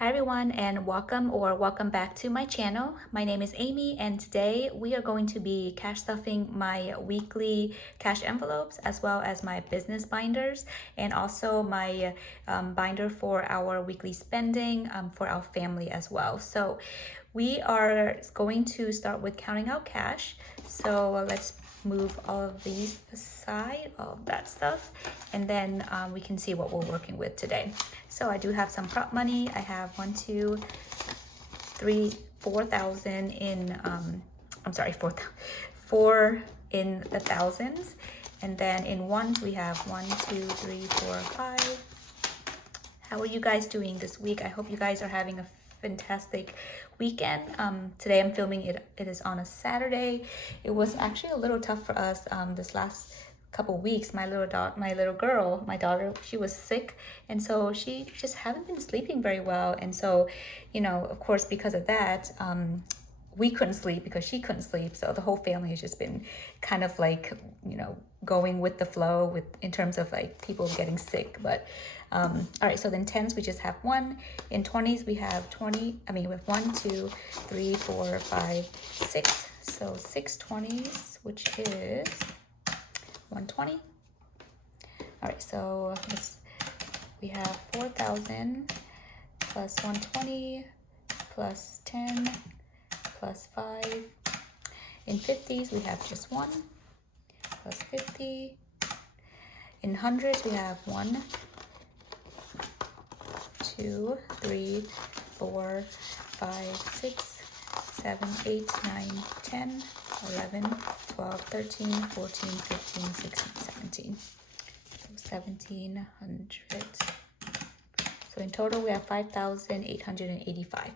Hi everyone, and welcome back to my channel. My name is Amy, and today we are going to be cash stuffing my weekly cash envelopes as well as my business binders and also my binder for our weekly spending for our family as well. So we are going to start with counting out cash. So let's move all of these aside, all of that stuff, and then we can see what we're working with today. So I do have some prop money. I have 1, 2, 3, 4,000 in, I'm sorry, four in the thousands. And then in ones, we have 1, 2, 3, 4, 5. How are you guys doing this week? I hope you guys are having a fantastic weekend. Today I'm filming it. It is on a Saturday. It was actually a little tough for us this last couple weeks. My little girl, my daughter, she was sick, and so she just haven't been sleeping very well. And so, of course, because of that, we couldn't sleep because she couldn't sleep. So the whole family has just been kind of like, going with the flow with in terms of like people getting sick. But all right, so then tens we just have 1. In 20s we have 20. We have 1, 2, 3, 4, 5, 6. So 6 20s, which is 120. All right, so we have 4,000 plus 120 plus 10 plus 5. In 50s we have just 1 plus 50. In hundreds we have 1, 2, 3, 4, 5, 6, 7, 8, 9, 10, 11, 12, 13, 14, 15, 16, 17. So 1,700. So in total we have 5,885.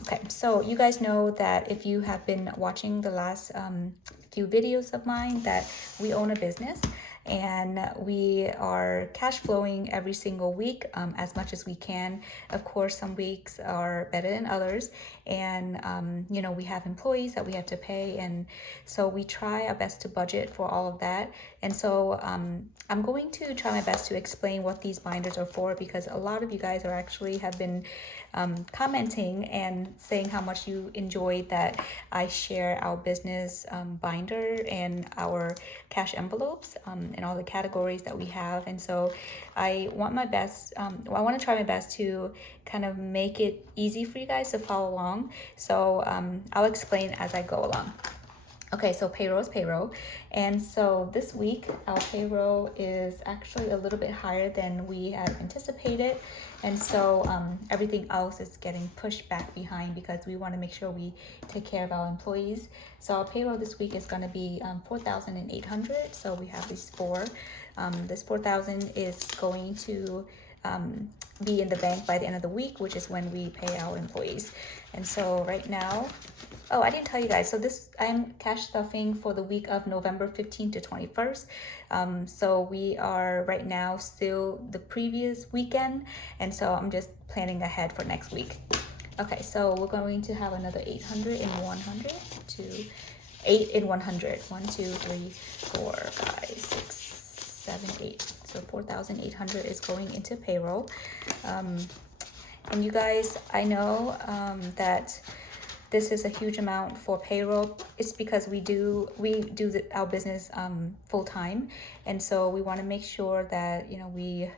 Okay, so you guys know that if you have been watching the last few videos of mine, that we own a business and we are cash flowing every single week as much as we can. Of course, some weeks are better than others, and we have employees that we have to pay, and so we try our best to budget for all of that. And so I'm going to try my best to explain what these binders are for, because a lot of you guys have been commenting and saying how much you enjoyed that I share our business binder and our cash envelopes and all the categories that we have. And so I want my best, I want to try my best to kind of make it easy for you guys to follow along. So I'll explain as I go along. Okay, so payroll is payroll. And so this week, our payroll is actually a little bit higher than we had anticipated. And so everything else is getting pushed back behind because we want to make sure we take care of our employees. So our payroll this week is going to be 4,800. So we have these 4. This 4,000 is going to be in the bank by the end of the week, which is when we pay our employees. And so right now, oh, I didn't tell you guys. So I'm cash stuffing for the week of November 15th to 21st. So we are right now still the previous weekend. And so I'm just planning ahead for next week. Okay, so we're going to have another 800 in 100 to 8 in 100. 1, 2, 3, 4, 5, 6, 7, 8. So 4,800 is going into payroll. And you guys, I know that this is a huge amount for payroll. It's because we do our business full time, and so we want to make sure that we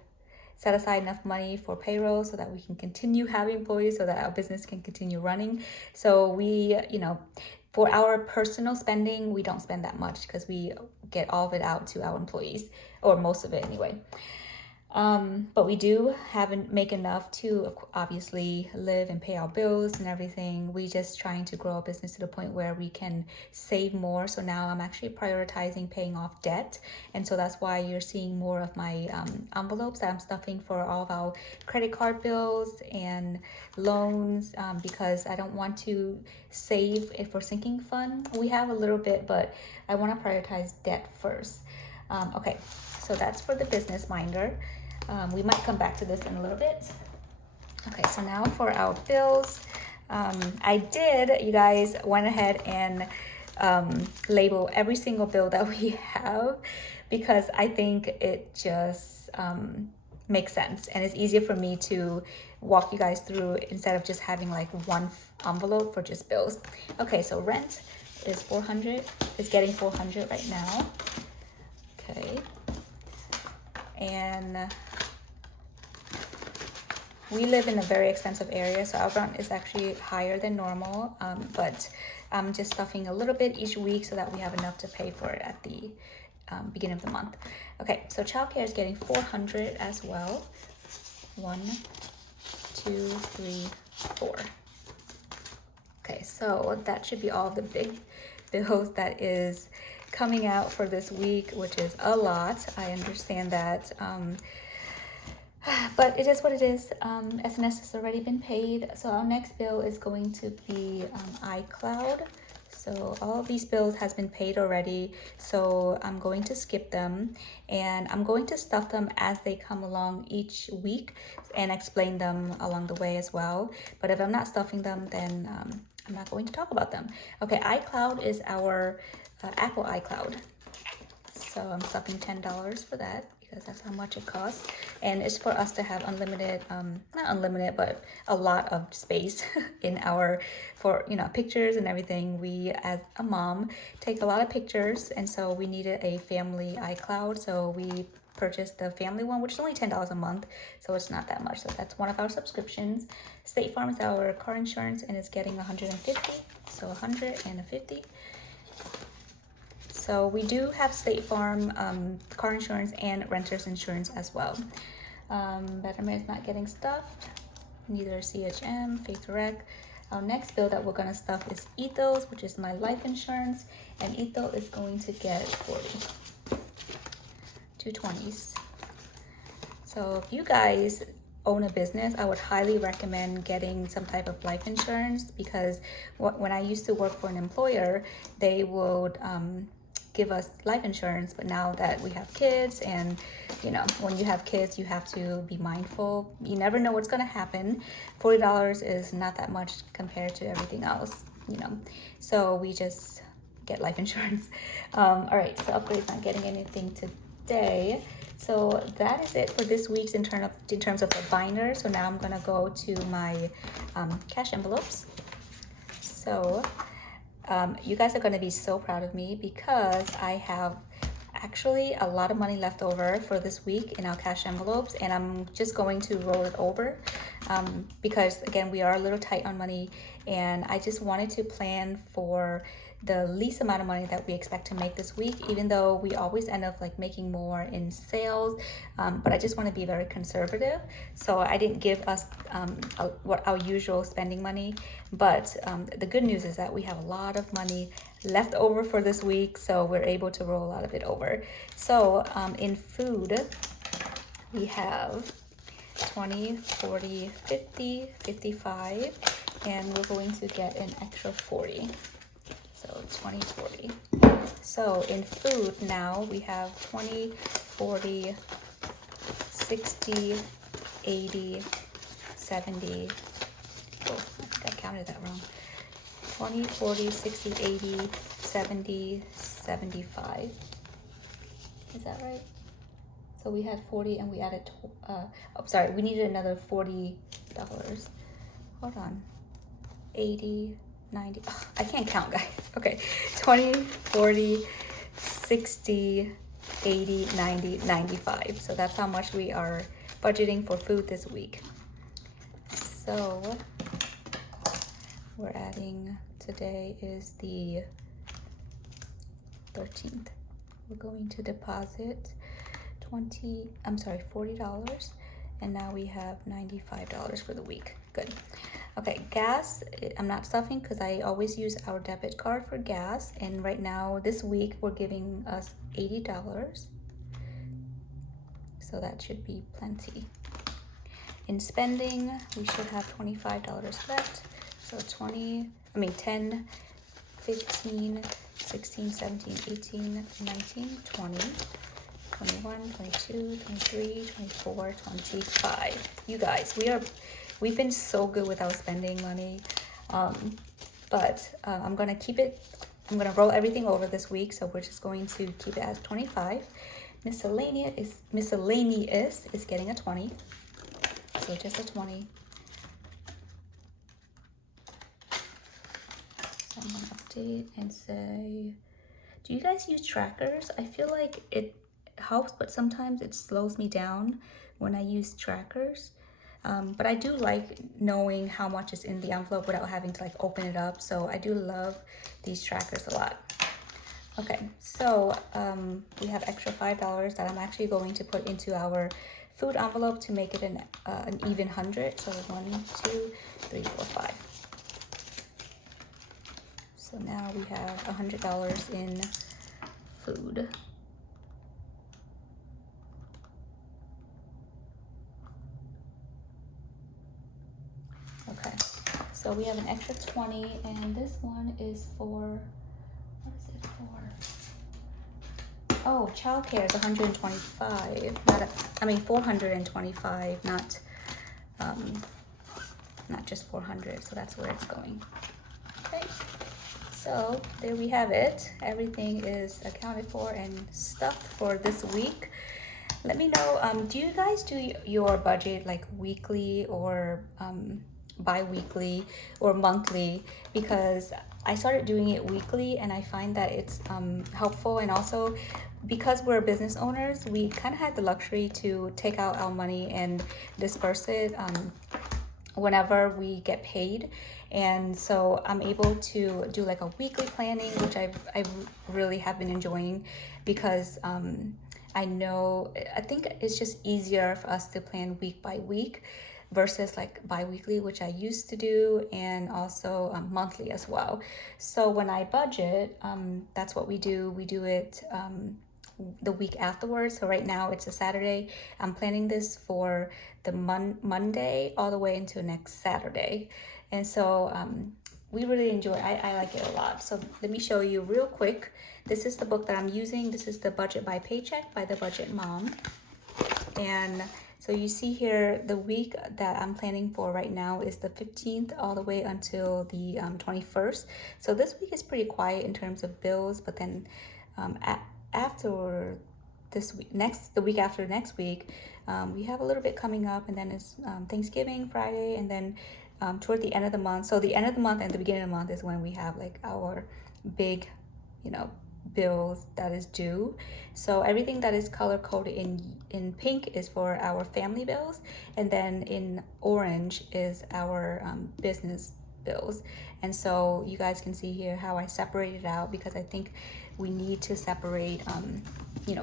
set aside enough money for payroll so that we can continue having employees, so that our business can continue running. So we, for our personal spending, we don't spend that much because we get all of it out to our employees, or most of it anyway. But we do make enough to obviously live and pay our bills and everything. We just trying to grow our business to the point where we can save more. So now I'm actually prioritizing paying off debt. And so that's why you're seeing more of my envelopes that I'm stuffing for all of our credit card bills and loans, because I don't want to save it for sinking fund. We have a little bit, but I want to prioritize debt first. Okay, so that's for the business binder. We might come back to this in a little bit. Okay, so now for our bills. You guys went ahead and label every single bill that we have, because I think it just makes sense, and it's easier for me to walk you guys through instead of just having like one envelope for just bills. Okay, so rent is 400. It's getting 400 right now. Okay, and we live in a very expensive area, so our rent is actually higher than normal, but I'm just stuffing a little bit each week so that we have enough to pay for it at the beginning of the month. Okay, so childcare is getting 400 as well. 1, 2, 3, 4. Okay, so that should be all the big bills that is coming out for this week, which is a lot. I understand that, but it is what it is. SNS has already been paid, so our next bill is going to be iCloud. So all of these bills has been paid already, so I'm going to skip them, and I'm going to stuff them as they come along each week and explain them along the way as well. But if I'm not stuffing them, then I'm not going to talk about them. Okay, iCloud is our Apple iCloud. So I'm stuffing $10 for that, because that's how much it costs, and it's for us to have unlimited, not unlimited, but a lot of space in our, for, you know, pictures and everything. We, as a mom, take a lot of pictures, and so we needed a family iCloud, so we purchased the family one, which is only $10 a month, so it's not that much. So that's one of our subscriptions. State Farm is our car insurance, and it's getting 150, so 150. So we do have State Farm car insurance and renter's insurance as well. Betterment is not getting stuffed, neither CHM, Faith Direct. Our next bill that we're gonna stuff is Ethos, which is my life insurance, and Ethos is going to get 40, 220s. So if you guys own a business, I would highly recommend getting some type of life insurance, because when I used to work for an employer, they would give us life insurance, but now that we have kids, and you know, when you have kids, you have to be mindful. You never know what's going to happen. $40 is not that much compared to everything else, you know, so we just get life insurance. All right, so Upgrade's not getting anything today, so that is it for this week's in terms of the binder. So now I'm gonna go to my cash envelopes. So you guys are going to be so proud of me, because I have actually a lot of money left over for this week in our cash envelopes, and I'm just going to roll it over because again, we are a little tight on money, and I just wanted to plan for the least amount of money that we expect to make this week, even though we always end up like making more in sales, but I just want to be very conservative, so I didn't give us what our usual spending money. But the good news is that we have a lot of money left over for this week, so we're able to roll a lot of it over. So in food, we have 20, 40, 50, 55, and we're going to get an extra 40. So 20, 40. So in food now, we have 20, 40, 60, 80, 70. Oh, I think I counted that wrong. 20, 40, 60, 80, 70, 75. Is that right? So we had 40 and we added, sorry, we needed another $40. Hold on. 80, 90, oh, I can't count, guys. Okay, 20, 40, 60, 80, 90, 95. So that's how much we are budgeting for food this week. So we're adding, today is the 13th. We're going to deposit $40, and now we have $95 for the week. Good. Okay, gas, I'm not stuffing because I always use our debit card for gas, and right now this week we're giving us $80, so that should be plenty. In spending, we should have $25 left, so 10, 15, 16, 17, 18, 19, 20, 21, 22, 23, 24, 25. You guys, we've been so good with our spending money, but I'm gonna keep it, I'm gonna roll everything over this week, so we're just going to keep it as 25. Miscellaneous is getting a 20. So just a 20. So I'm gonna update and say, do you guys use trackers? I feel like it helps, but sometimes it slows me down when I use trackers. But I do like knowing how much is in the envelope without having to like open it up. So I do love these trackers a lot. Okay, so we have extra $5 that I'm actually going to put into our food envelope to make it an even 100. So 1, 2, 3, 4, 5. So now we have $100 in food. Okay, so we have an extra 20, and this one is for, what is it for? Oh, childcare is 125. I mean 425, not just 400. So that's where it's going. Okay. So there we have it. Everything is accounted for and stuffed for this week. Let me know, do you guys do your budget like weekly or bi-weekly or monthly? Because I started doing it weekly and I find that it's helpful, and also because we're business owners, we kind of had the luxury to take out our money and disperse it whenever we get paid. And so I'm able to do like a weekly planning, which I really have been enjoying, because I think it's just easier for us to plan week by week versus like bi-weekly, which I used to do, and also monthly as well. So when I budget, that's what we do. We do it the week afterwards. So right now it's a Saturday. I'm planning this for the Monday all the way into next Saturday. And so we really enjoy it. I like it a lot. So let me show you real quick. This is the book that I'm using. This is the Budget by Paycheck by the Budget Mom. And so you see here, the week that I'm planning for right now is the 15th all the way until the 21st. So this week is pretty quiet in terms of bills, but then after this week, the week after next week, we have a little bit coming up, and then it's Thanksgiving Friday, and then toward the end of the month. So the end of the month and the beginning of the month is when we have like our big, bills that is due. So everything that is color coded in pink is for our family bills, and then in orange is our business bills. And so you guys can see here how I separated it out, because I think we need to separate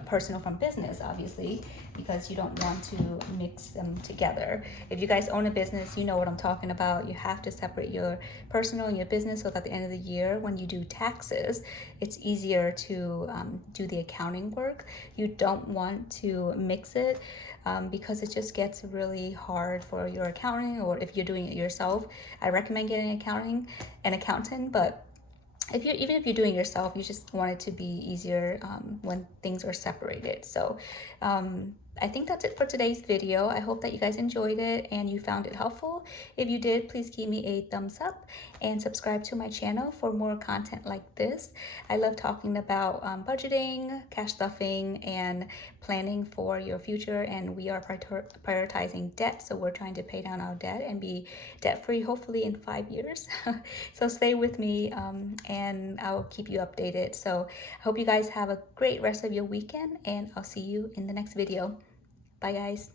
personal from business, obviously, because you don't want to mix them together. If you guys own a business, you know what I'm talking about. You have to separate your personal and your business, so that at the end of the year, when you do taxes, it's easier to do the accounting work. You don't want to mix it because it just gets really hard for your accounting, or if you're doing it yourself, I recommend getting an accountant, but even if you're doing it yourself, you just want it to be easier when things are separated. So I think that's it for today's video. I hope that you guys enjoyed it and you found it helpful. If you did, please give me a thumbs up and subscribe to my channel for more content like this. I love talking about budgeting, cash stuffing, and planning for your future. And we are prioritizing debt. So we're trying to pay down our debt and be debt-free, hopefully in 5 years. So stay with me and I'll keep you updated. So I hope you guys have a great rest of your weekend, and I'll see you in the next video. Bye guys.